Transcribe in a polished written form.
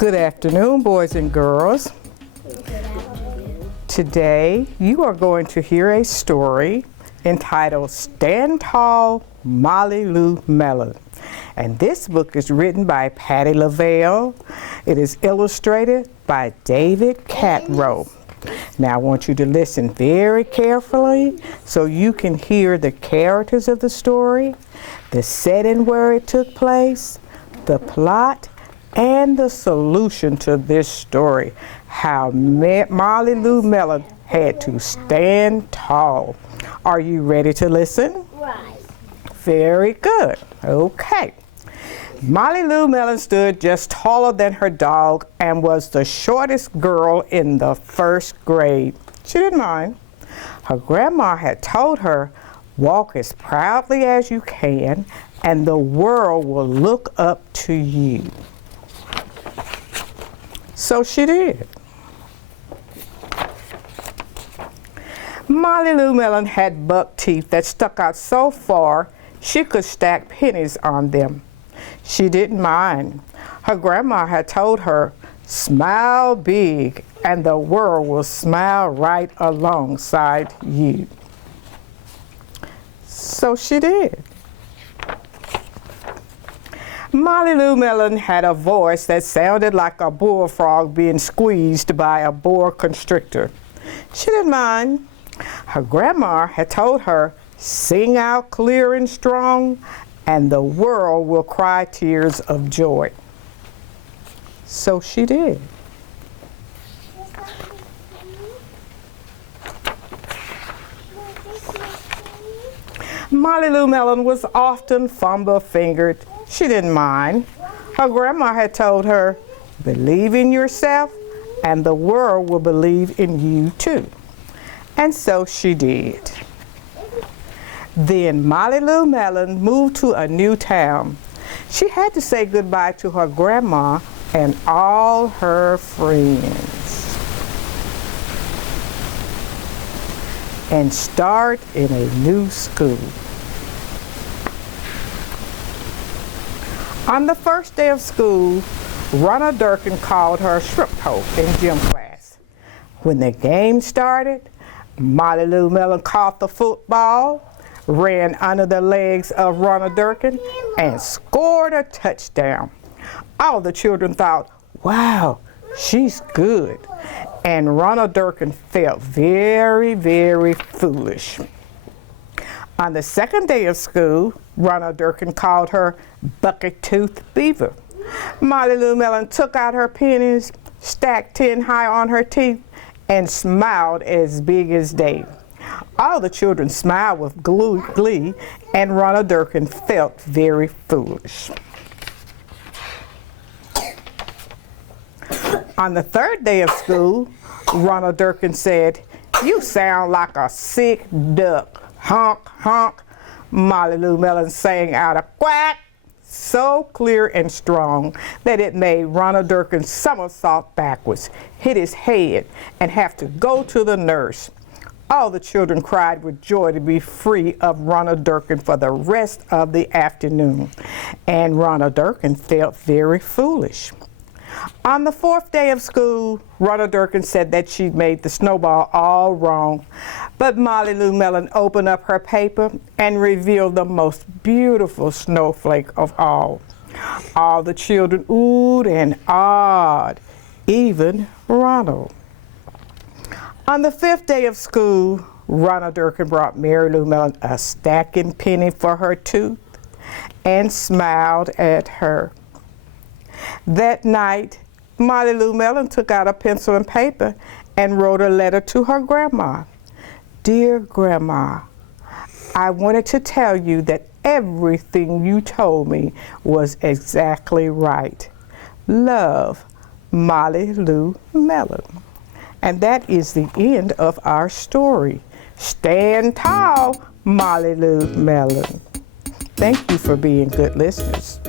Good afternoon, boys and girls. Today, you are going to hear a story entitled Stand Tall, Lou Melon. And this book is written by Patty Lovell. It is illustrated by David Catrow. Now I want you to listen very carefully so you can hear the characters of the story, the setting where it took place, the plot, and the solution to this story, how Lou Melon had to stand tall. Are you ready to listen? Right. Very good. Okay. Lou Melon stood just taller than her dog and was the shortest girl in the first grade. She didn't mind. Her grandma had told her, "Walk as proudly as you can, and the world will look up to you." So she did. Lou Melon had buck teeth that stuck out so far she could stack pennies on them. She didn't mind. Her grandma had told her, "Smile big, and the world will smile right alongside you." So she did. Lou Melon had a voice that sounded like a bullfrog being squeezed by a boa constrictor. She didn't mind. Her grandma had told her, "Sing out clear and strong, and the world will cry tears of joy." So she did. Lou Melon was often fumble-fingered. She didn't mind. Her grandma had told her, "Believe in yourself, and the world will believe in you too." And so she did. Then Lou Melon moved to a new town. She had to say goodbye to her grandma and all her friends and start in a new school. On the first day of school, Ronald Durkin called her shrimp toe in gym class. When the game started, Lou Melon caught the football, ran under the legs of Ronald Durkin, and scored a touchdown. All the children thought, "Wow, she's good." And Ronald Durkin felt very, very foolish. On the second day of school, Ronald Durkin called her Bucket-Toothed Beaver. Lou Melon took out her pennies, stacked 10 high on her teeth, and smiled as big as day. All the children smiled with glee, and Ronald Durkin felt very foolish. On the third day of school, Ronald Durkin said, "You sound like a sick duck. Honk, honk." Lou Melon sang out a quack so clear and strong that it made Ronald Durkin somersault backwards, hit his head, and have to go to the nurse. All the children cried with joy to be free of Ronald Durkin for the rest of the afternoon, and Ronald Durkin felt very foolish. On the fourth day of school, Ronald Durkin said that she'd made the snowball all wrong, but Lou Melon opened up her paper and revealed the most beautiful snowflake of all. All the children oohed and awed, even Ronald. On the fifth day of school, Ronald Durkin brought Lou Melon a stacking penny for her tooth and smiled at her. That night, Lou Melon took out a pencil and paper and wrote a letter to her grandma. "Dear Grandma, I wanted to tell you that everything you told me was exactly right. Love, Lou Melon." And that is the end of our story. Stand tall, Lou Melon. Thank you for being good listeners.